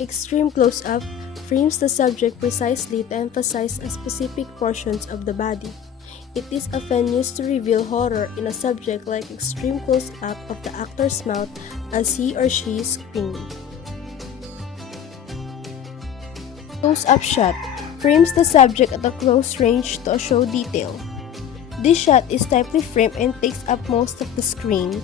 Extreme close-up frames the subject precisely to emphasize a specific portions of the body. It is often used to reveal horror in a subject like extreme close-up of the actor's mouth as he or she screams. Close-up shot frames the subject at a close range to show detail. This shot is tightly framed and takes up most of the screen,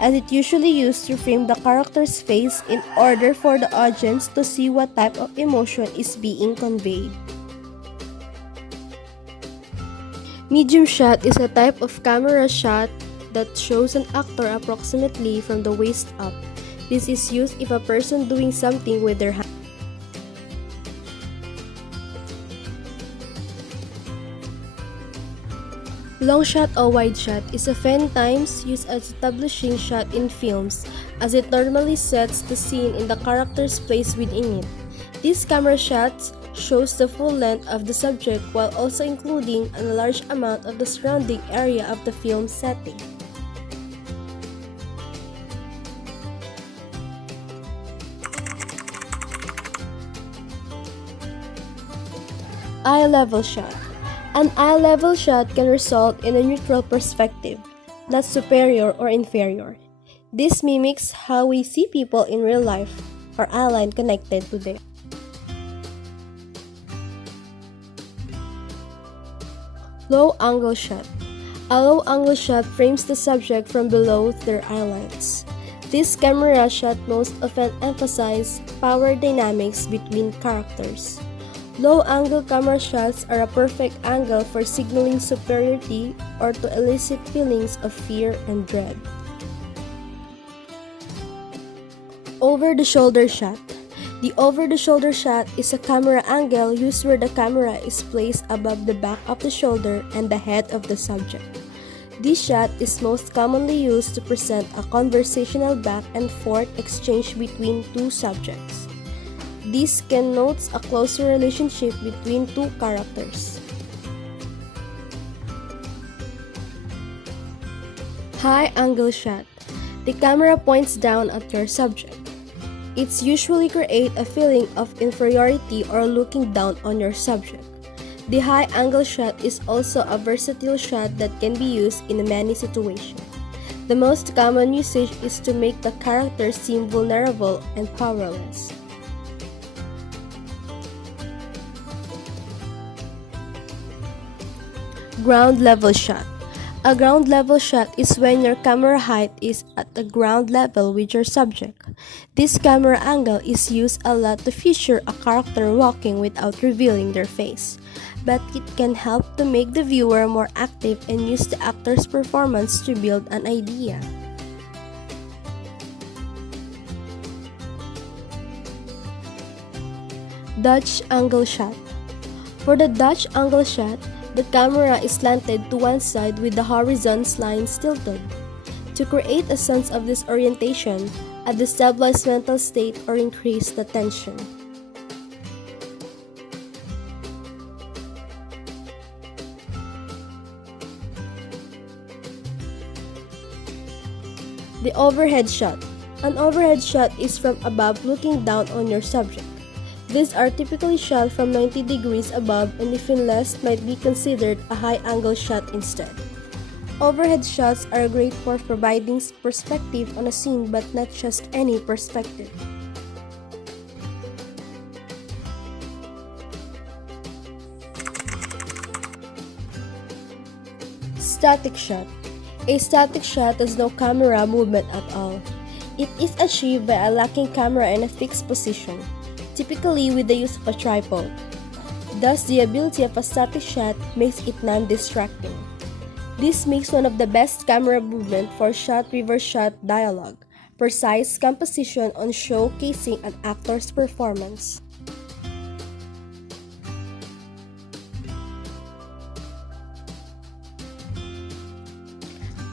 as it usually used to frame the character's face in order for the audience to see what type of emotion is being conveyed. Medium shot is a type of camera shot that shows an actor approximately from the waist up. This is used if a person doing something with their hand. Long shot or wide shot is oftentimes used as establishing shot in films, as it normally sets the scene in the character's place within it. These camera shots shows the full length of the subject while also including a large amount of the surrounding area of the film setting. Eye level shot. An eye level shot can result in a neutral perspective, not superior or inferior. This mimics how we see people in real life, or eye line connected to them. Low angle shot. A low angle shot frames the subject from below their eye lines. This camera shot most often emphasizes power dynamics between characters. Low-angle camera shots are a perfect angle for signaling superiority or to elicit feelings of fear and dread. Over-the-shoulder shot. The over-the-shoulder shot is a camera angle used where the camera is placed above the back of the shoulder and the head of the subject. This shot is most commonly used to present a conversational back and forth exchange between two subjects. This connotes a closer relationship between two characters. High angle shot. The camera points down at your subject. It's usually create a feeling of inferiority or looking down on your subject. The high angle shot is also a versatile shot that can be used in many situations. The most common usage is to make the character seem vulnerable and powerless. Ground level shot. A ground level shot is when your camera height is at the ground level with your subject. This camera angle is used a lot to feature a character walking without revealing their face, but it can help to make the viewer more active and use the actor's performance to build an idea. Dutch angle shot. For the Dutch angle shot, the camera is slanted to one side with the horizontal lines tilted. To create a sense of disorientation, a destabilized mental state or increase the tension. The overhead shot. An overhead shot is from above looking down on your subject. These are typically shot from 90 degrees above and even less might be considered a high-angle shot instead. Overhead shots are great for providing perspective on a scene but not just any perspective. Static shot. A static shot has no camera movement at all. It is achieved by a locking camera in a fixed position, typically with the use of a tripod. Thus, the ability of a static shot makes it non-distracting. This makes one of the best camera movement for shot-reverse shot dialogue, precise composition on showcasing an actor's performance.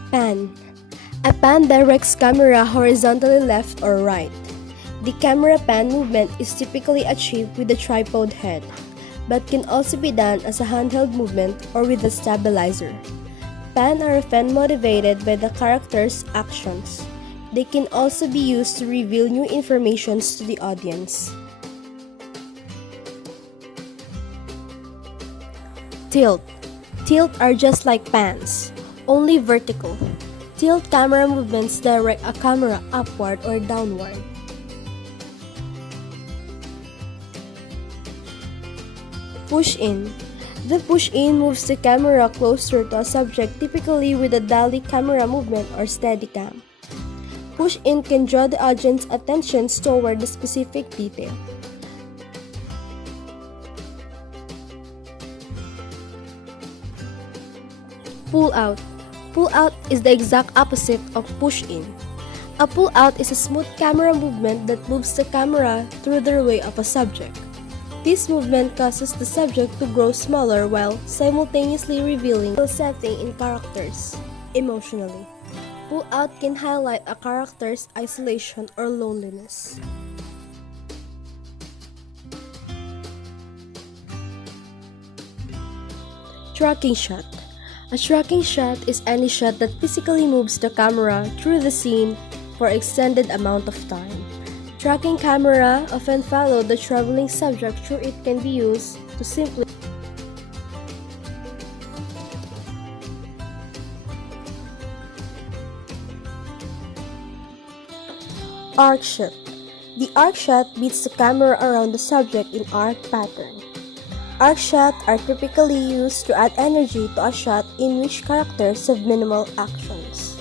Pan. A pan directs camera horizontally left or right. The camera pan movement is typically achieved with a tripod head, but can also be done as a handheld movement or with a stabilizer. Pan are often motivated by the character's actions. They can also be used to reveal new information to the audience. Tilt. Tilt are just like pans, only vertical. Tilt camera movements direct a camera upward or downward. Push in. The push-in moves the camera closer to a subject, typically with a dolly camera movement or Steadicam. Push-in can draw the audience's attention toward a specific detail. Pull-out. Pull-out is the exact opposite of push-in. A pull-out is a smooth camera movement that moves the camera through the way of a subject. This movement causes the subject to grow smaller while simultaneously revealing the setting in characters emotionally. Pull-out can highlight a character's isolation or loneliness. Tracking shot. A tracking shot is any shot that physically moves the camera through the scene for extended amount of time. Tracking camera often follow the traveling subject through it can be used to simply arc shot. The arc shot beats the camera around the subject in arc pattern. Arc shots are typically used to add energy to a shot in which characters have minimal actions.